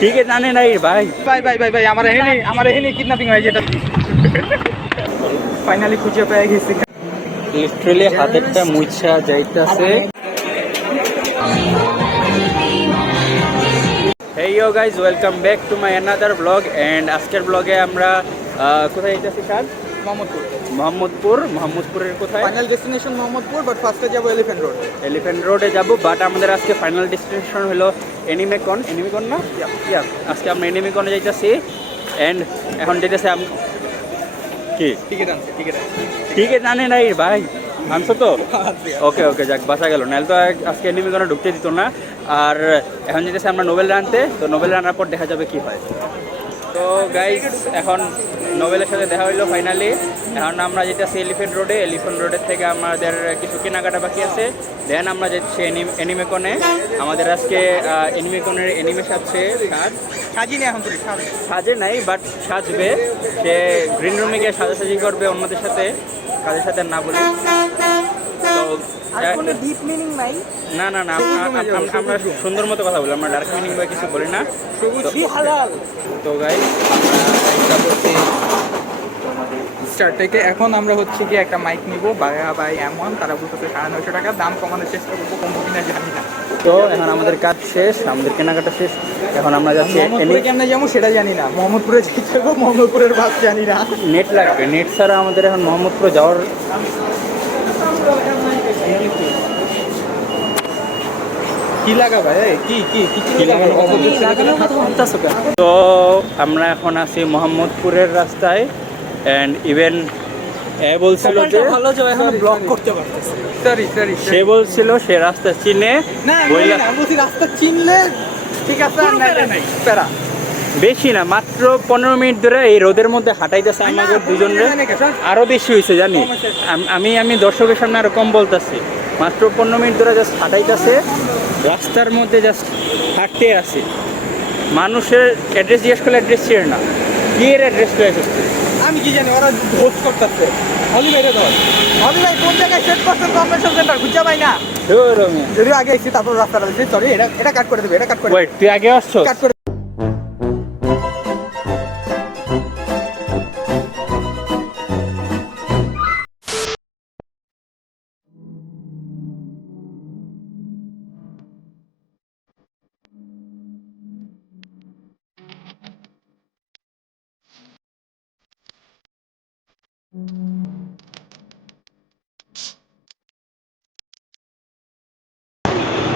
ठीक है जाने नहीं भाई ভাই আমার এখানে কিডন্যাপিং হয়েছে এটা ফাইনালি খুঁজে পেয়ে গেছি লিটারালি হাতেরটা মুছা যাইতাছে। Hey yo guys, welcome back to my another vlog and আজকের ব্লগে আমরা কোথায় যাইতাছি স্যার? মোহাম্মদপুরের কোথায়? ফাইনাল ডেস্টিনেশন মোহাম্মদপুর, বাট ফার্স্টে যাব এলিফ্যান্ট রোডে যাব, বাট আমাদের আজকে ফাইনাল ডেস্টিনেশন হলো এনিমেকন না? আজকে আমরা এনিমেকনে যাইতাছি এন্ড এখন যেতেছে কি টিকিট আনে নাই ভাই, আনছো তো? ওকে যাক বাঁচা গেল, নাহলে তো আজকে এনিমেকনে ঢুকতে দিত না। আর এখন যেতেছে আমরা নোবেল আনতে, তো নোবেল আনার পর দেখা যাবে কি হয়। তো গাইজ এখন নোবেলের সাথে দেখা হইলো ফাইনালি। এখন আমরা যেতেছি এলিফ্যান্ট রোডের থেকে আমাদের কিছু কেনাকাটা বাকি আছে, দেন আমরা যাচ্ছি এনিমেকনে। আমাদের আজকে এনিমেকনের এনিমে সাজছে সাজে নাই, বাট সাজবে। সে গ্রিন রুমে গিয়ে সাজাসাজি করবে অন্যদের সাথে, কাদের সাথে না বলি। তো না আমরা সুন্দর মতো কথা বলি, আমরা ডার্ক মিনিং বা কিছু বলি না। তো গাইজ স্টার্ট থেকে এখন আমরা হচ্ছে কি একটা মাইক নিব বাই এমন, তারা বলতেছে 950 টাকা, দাম কমানোর চেষ্টা করবো, কমবো কিনা জানি না। তো এখন আমাদের কাজ শেষ, আমাদের কেনাকাটা শেষ, এখন আমরা যাচ্ছি কেমনে যাবো সেটা জানি না, মোহাম্মদপুরে যাবো, মোহাম্মদপুরের বাস জানি না, নেট লাগবে, নেট ছাড়া আমাদের এখন মোহাম্মদপুরে যাওয়ার কি লাগা ভাই তো আমরা এখন আছি মোহাম্মদপুরের রাস্তায় এন্ড ইভেন বলছিল যে ব্লক করতে পারতেছে, সে বলছিল সে রাস্তা চিনে, রাস্তা চিনলে ঠিক আছে, বেশি না মাত্র 15 মিনিট ধরে এই রোদের মধ্যে হাঁটাইতেছে আমাদের দুজনের, আরো বেশি হয়েছে জানি আমি দর্শকের সামনে আরো কম বলতেছি। মাত্র 15 মিনিট ধরে জাস্ট হাঁটাইতেছে, রাস্তার মধ্যে জাস্ট হাঁটতে আছে। মানুষের অ্যাড্রেস জিজ্ঞেস করলে অ্যাড্রেস ছিল না, বিয়ের অ্যাড্রেস পেয়ে যাচ্ছে। আমি কি জানি ওরা ভোট করতেছে। হলি ভাই কোন জায়গায় সেট করছেন কনভেনশন সেন্টার খুঁজে পাই না, যদি আগে এসেছি তারপর রাস্তাটা দিচ্ছি, সরি এটা কাট করে দেবে, এটা কাট করে তুই আগে আসছো কাট করে।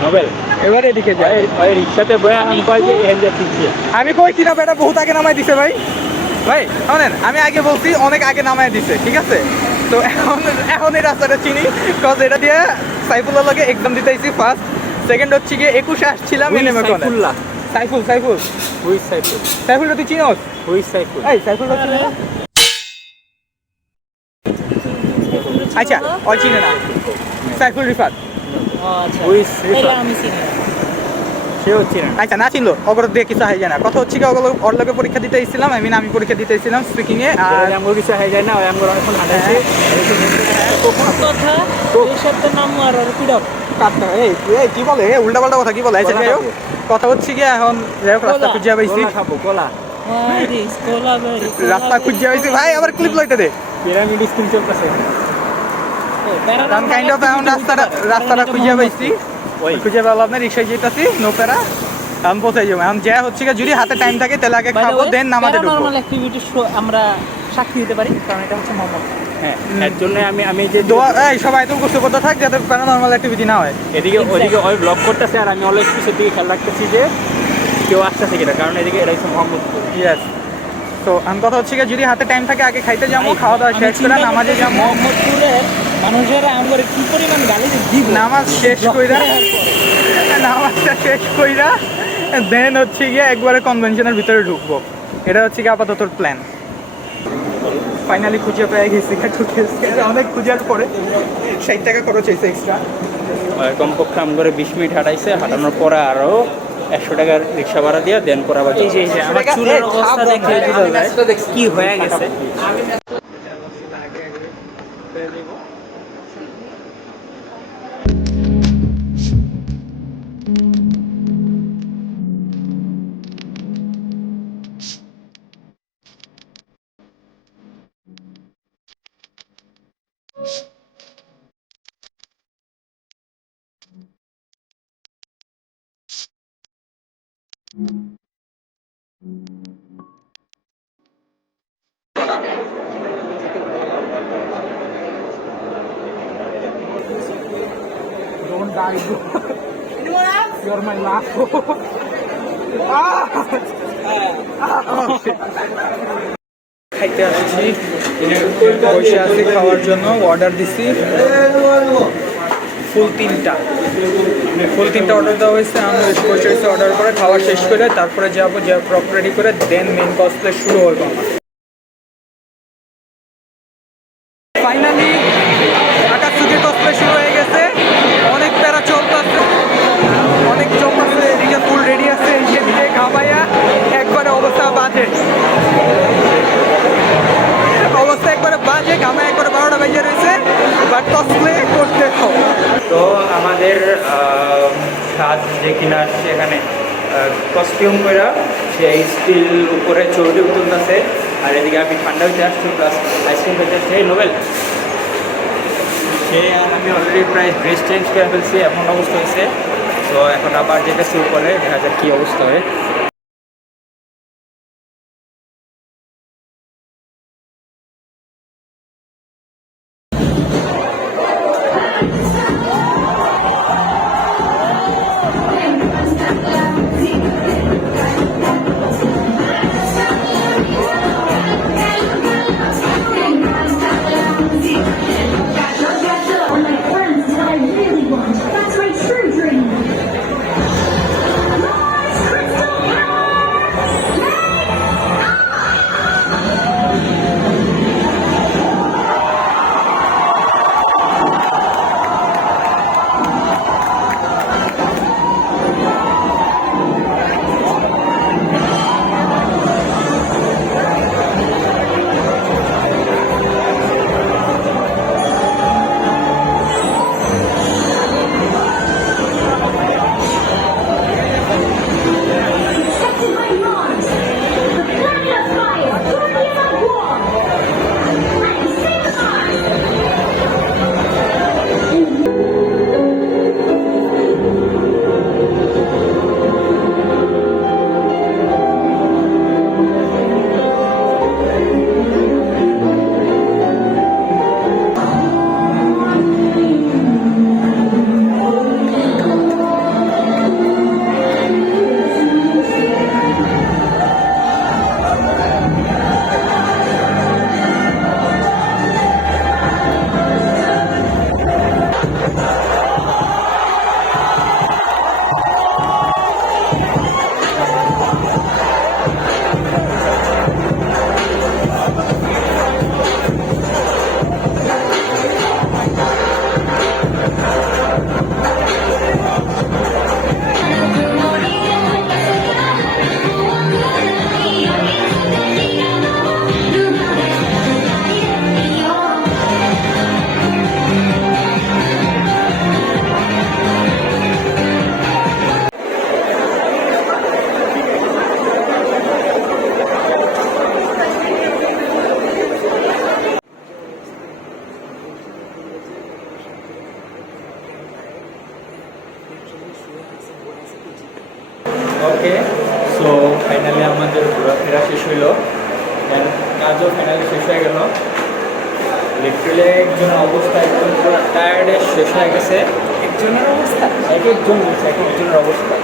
নোবেল এবারে এদিকে যাই, ওই রিক্সাতে বয়ে আমি কয়েছে আমি কইছি না বেটা বহুত আগে নামাই দিছে ভাই শোনেন, আমি আগে বলছি অনেক আগে নামাই দিছে, ঠিক আছে? তো এখন এই রাস্তাটা চিনি, কজ এটা দিয়ে সাইফুলের লগে এক্সাম দিতে আইছি ফার্স্ট, সেকেন্ড হচ্ছে গিয়ে 21-এ আসছিলাম সাইফুল তুই চিনোস? সাইফুল আচ্ছা ওই চিনে না, সাইফুল রিফাত আচ্ছা না ছিল ওগুলো দিয়ে কিছু হয়ে যায় না। কথা হচ্ছে কি ওগুলো ওর লোকে পরীক্ষা দিতে এসেছিলাম, আমি পরীক্ষা দিতে এসেছিলাম স্পিকিং এ, আর আমার কিছু হয়ে যায় না, এখন হাঁটাচ্ছি কি বলে উল্টা পাল্টা কথা কি বলে। কথা হচ্ছে কি এখন রাস্তা খুঁজে পাইছি, রাস্তা খুঁজে পাইছি ভাই, আবার ক্লিপ লইতে দে, পিরামিড স্কিল চলতেছে কাইন্ড অফ এখন রাস্তাটা খুঁজে পাইছি, খুঁজে পেলাম আপনার রিক্সায় যেতেছি, নো প্যারা, আমি পৌঁছে যাবো। এখন যা হচ্ছে কি যদি হাতে টাইম থাকে তাহলে আগে খাবো, দেন নামাজে ঢুকবো। আমরা সাক্ষী দিতে পারি, কারণ এটা হচ্ছে মোহাম্মদ। হ্যাঁ, এর জন্য আমি যে সবাই তো করতে করতে থাক যাতে প্যারানর্মাল অ্যাক্টিভিটি না হয়। এদিকে ওইদিকে ওই ব্লক করতেছে, আর আমি অলওয়েজ পিছের দিকে খেয়াল রাখতেছি যে কেউ আসতেছে কিনা, কারণ এদিকে এটা হচ্ছে মোহাম্মদপুর। ইয়েস, তো আমার কথা হচ্ছে কি যদি হাতে টাইম থাকে আগে খাইতে যাবো, খাওয়া দাওয়া শেষ করে নামাজে যাবো। মোহাম্মদপুরের মানুষেরা আমার কি পরিমাণ গালি দিব, নামাজটা শেষ কইরা দেন হচ্ছে গিয়ে একবারে কনভেনশনের ভিতরে ঢুকবো, এটা হচ্ছে কি আপাতত প্ল্যান। ফাইনালি খুঁজে পেয়ে গেছি, অনেক খুঁজার পরে 60 টাকা খরচ হয়েছে এক্সট্রা, কমপক্ষে আমি করে 20 মিনিট হাঁটাইছে, হাঁটানোর পরে আরও 100 টাকার রিক্সা ভাড়া দিয়ে দেন পরে আবার আমার চুলের অবস্থা দেখে কি হয়ে গেছে। Don't die, bro. You're my last hope. খাইতে আসছি, বসে আছি খাওয়ার জন্য, অর্ডার দিছি ফুল তিনটা অর্ডার দেওয়া হয়েছে। আমি বসে হয়েছে অর্ডার করে খাওয়া শেষ করে তারপরে যাবো, যা প্রপ রেডি করে দেন মেন কসপ্লে শুরু হইব আমার। ফাইনালি আকাশুকি কসপ্লে শুরু হয়ে গেছে, অনেক প্যারা চলতেছে, অনেক চলতেছে, এদিকে ফুল রেডি আছে, সেদিকে ঘামাইয়া একবারে অবস্থা বাজে, একবারে বাজে, ঘামায় একবারে 12টা বেজে রয়েছে, বাট কসপ্লে করতে হবে। তো আমাদের সাজ যে কিনা আসছে এখানে কস্টিউম করে সেই স্টিল উপরে চৌটি উঠতেছে, আর এদিকে আমি ঠান্ডা হইতে আসছি প্লাস আইসক্রিম খেতে আসছি। এই নোবেল সে আমি অলরেডি প্রায় ড্রেস চেঞ্জ করে ফেলছি, এমন অবস্থা হয়েছে। তো এখন আবার যেতেছি উপরে, দেখা যাক কী অবস্থা হয়। ওকে, সো ফাইনালি আমাদের ঘোরাফেরা শেষ হইলো, কাজও ফাইনালি শেষ হয়ে গেল। লিটারালি একজনের অবস্থা একদম পুরো টায়ার্ডে শেষ হয়ে গেছে। একজনের অবস্থা এক একজন বলছে, এক একজনের অবস্থা।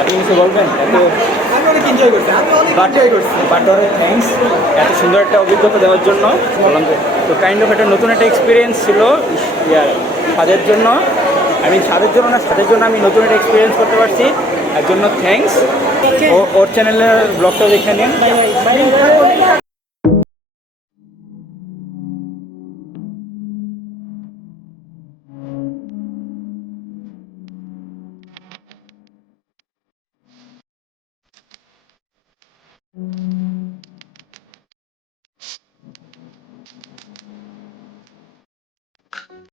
আপনি কিছু বলবেন? এত আমি অনেক এনজয় করছি, বাট অনেক থ্যাঙ্কস এত সুন্দর একটা অভিজ্ঞতা দেওয়ার জন্য। বললাম তো কাইন্ড অফ একটা নতুন একটা এক্সপিরিয়েন্স ছিল সাদের জন্য। আমি সাদের জন্য না, সাদের জন্য আমি নতুন একটা এক্সপিরিয়েন্স করতে পারছি, এর জন্য থ্যাঙ্কস। ওর চ্যানেলের ব্লগটাও দেখে নিন।